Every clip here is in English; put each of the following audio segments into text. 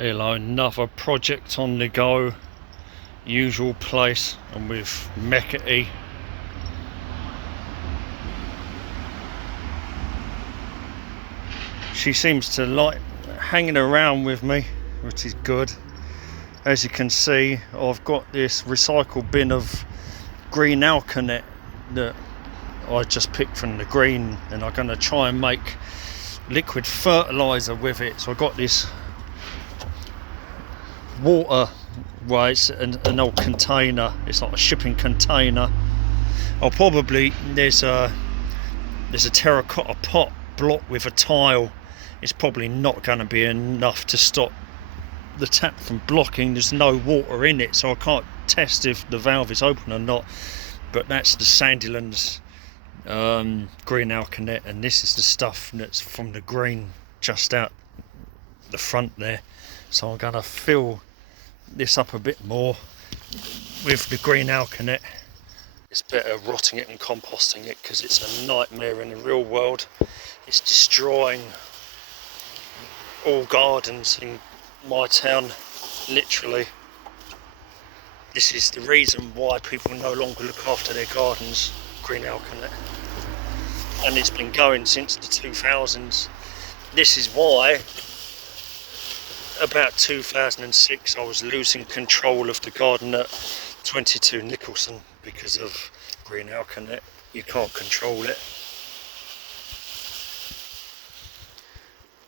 Hello, another project on the go, usual place, and with Mecca. She seems to like hanging around with me, which is good. As you can see, I've got this recycle bin of green alkanet that I just picked from the green, and I'm going to try and make liquid fertiliser with it. So I got this water, right, it's an old container, it's like a shipping container. I'll probably, there's a terracotta pot block with a tile. It's probably not going to be enough to stop the tap from blocking. There's no water in it, so I can't test if the valve is open or not. But that's the Sandilands green alkanet, and this is the stuff that's from the green just out the front there. So I'm going to fill this up a bit more with the green alkanet. It's better rotting it and composting it, because it's a nightmare in the real world. It's destroying all gardens in my town, literally. This is the reason why people no longer look after their gardens, green alkanet. And it's been going since the 2000s. This is why about 2006 I was losing control of the garden at 22 Nicholson because of green alkanet. You can't control it.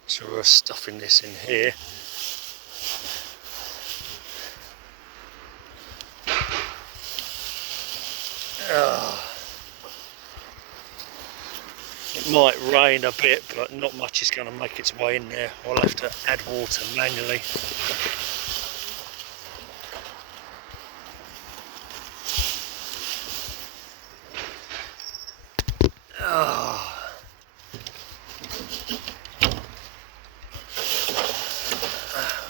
So we're stuffing this in here. It might rain a bit, but not much is going to make its way in there. I'll have to add water manually.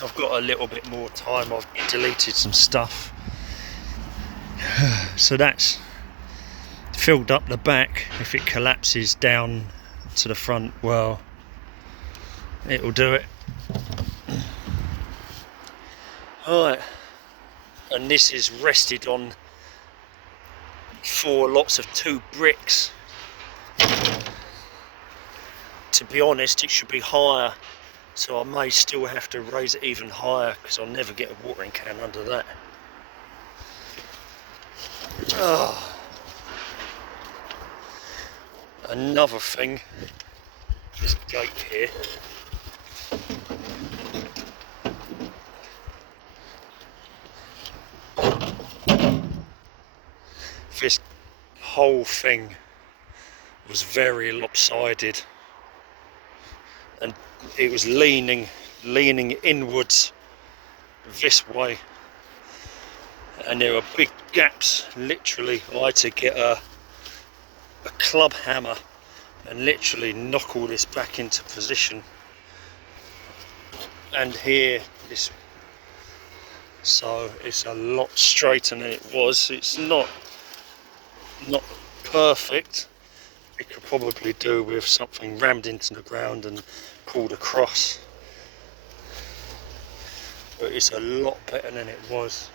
I've got a little bit more time. I've deleted some stuff. So that's filled up the back. If it collapses down to the front, well, it'll do it. Alright, and this is rested on 4 lots of 2 bricks. To be honest, it should be higher, so I may still have to raise it even higher, because I'll never get a watering can under that. Another thing, this gate here. This whole thing was very lopsided, and it was leaning inwards this way, and there were big gaps. Literally, I had to get a club hammer and literally knock all this back into position. And here, this, so it's a lot straighter than it was. It's not perfect. It could probably do with something rammed into the ground and pulled across, but it's a lot better than it was.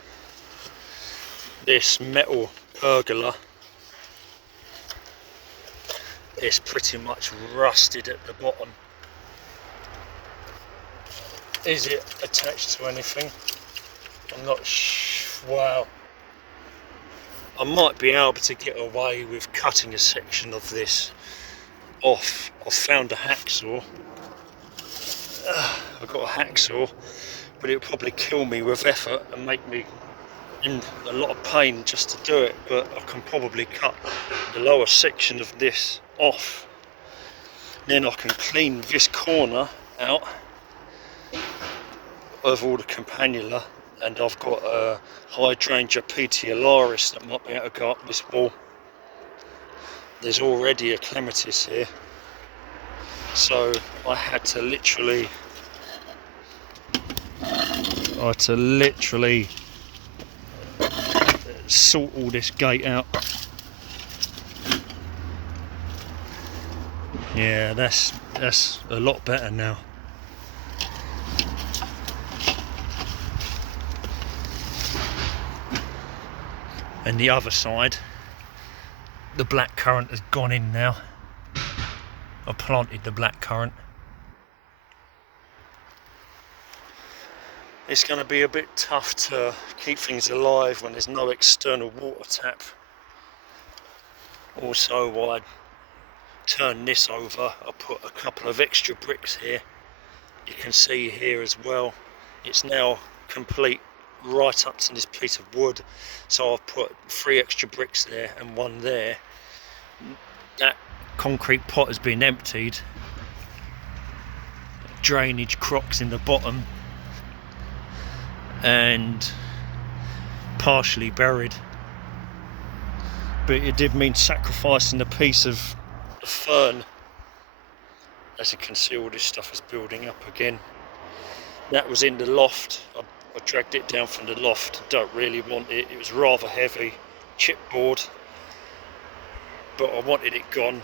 This metal pergola is pretty much rusted at the bottom. Is it attached to anything? I'm not sure. Wow. I might be able to get away with cutting a section of this off. I've found a hacksaw. I've got a hacksaw, but it'll probably kill me with effort and make me in a lot of pain just to do it. But I can probably cut the lower section of this off. Then I can clean this corner out of all the campanula, and I've got a hydrangea petiolaris that might be able to go up this wall. There's already a clematis here, so I had to literally sort all this gate out. Yeah, that's a lot better now. And the other side, the blackcurrant has gone in now. I planted the blackcurrant. It's going to be a bit tough to keep things alive when there's no external water tap. Also, I turn this over, I put a couple of extra bricks here. You can see here as well, it's now complete right up to this piece of wood. So I've put 3 extra bricks there and 1 there. That concrete pot has been emptied. Drainage crocks in the bottom and partially buried. But it did mean sacrificing a piece of fern. As you can see, all this stuff is building up again. That was in the loft. I dragged it down from the loft. Don't really want it. It was rather heavy, chipboard, but I wanted it gone,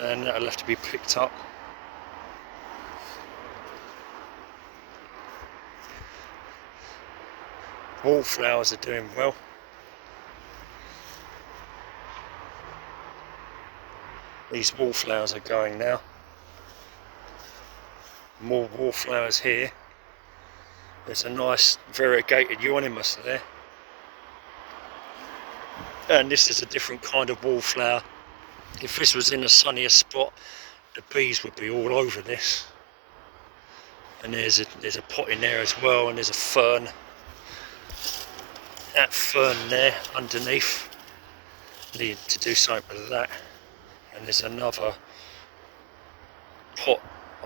and that'll have to be picked up. Wallflowers are doing well. These wallflowers are going now. More wallflowers here. There's a nice variegated euonymus there. And this is a different kind of wallflower. If this was in a sunnier spot, the bees would be all over this. And there's a pot in there as well, and there's a fern. That fern there underneath, need to do something with that. And there's another pot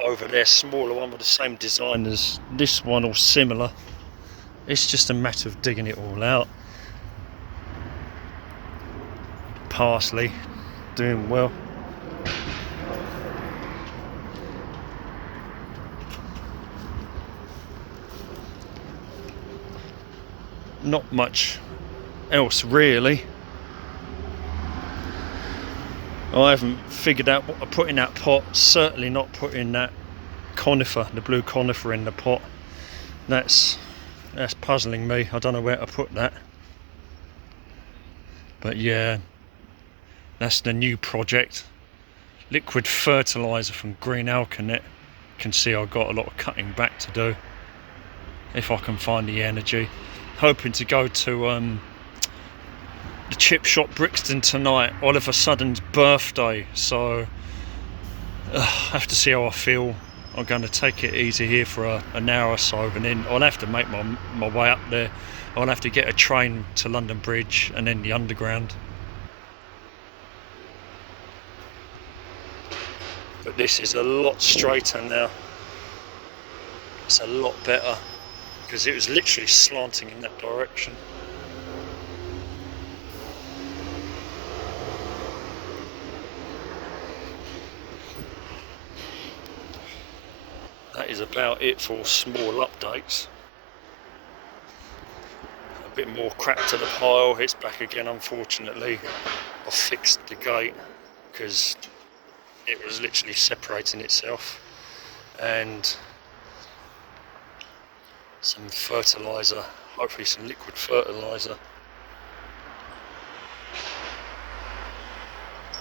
over there, smaller one with the same design as this one or similar. It's just a matter of digging it all out. Parsley, doing well. Not much else really. I haven't figured out what I put in that pot. Certainly not putting that conifer, the blue conifer, in the pot. That's puzzling me. I don't know where to put that. But yeah, that's the new project. Liquid fertiliser from Green Alkanet. You can see I've got a lot of cutting back to do, if I can find the energy. Hoping to go to the chip shop Brixton tonight, Oliver Sudden's birthday, so I have to see how I feel. I'm going to take it easy here for an hour or so, and then I'll have to make my way up there. I'll have to get a train to London Bridge and then the underground. But this is a lot straighter now. It's a lot better, because it was literally slanting in that direction. That is about it for small updates. A bit more crap to the pile. It's back again, unfortunately. I fixed the gate because it was literally separating itself. And some fertiliser, hopefully some liquid fertiliser.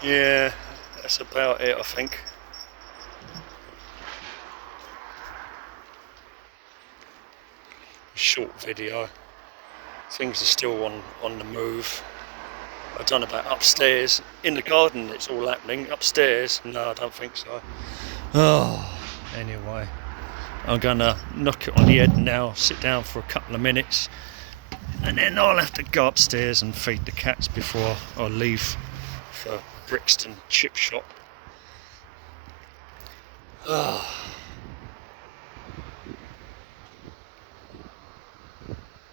Yeah, that's about it, I think. Short video. Things are still on the move. I don't know about upstairs. In the garden it's all happening. Upstairs, no, I don't think so. Oh, anyway, I'm gonna knock it on the head now, sit down for a couple of minutes, and then I'll have to go upstairs and feed the cats before I leave for Brixton chip shop. Oh.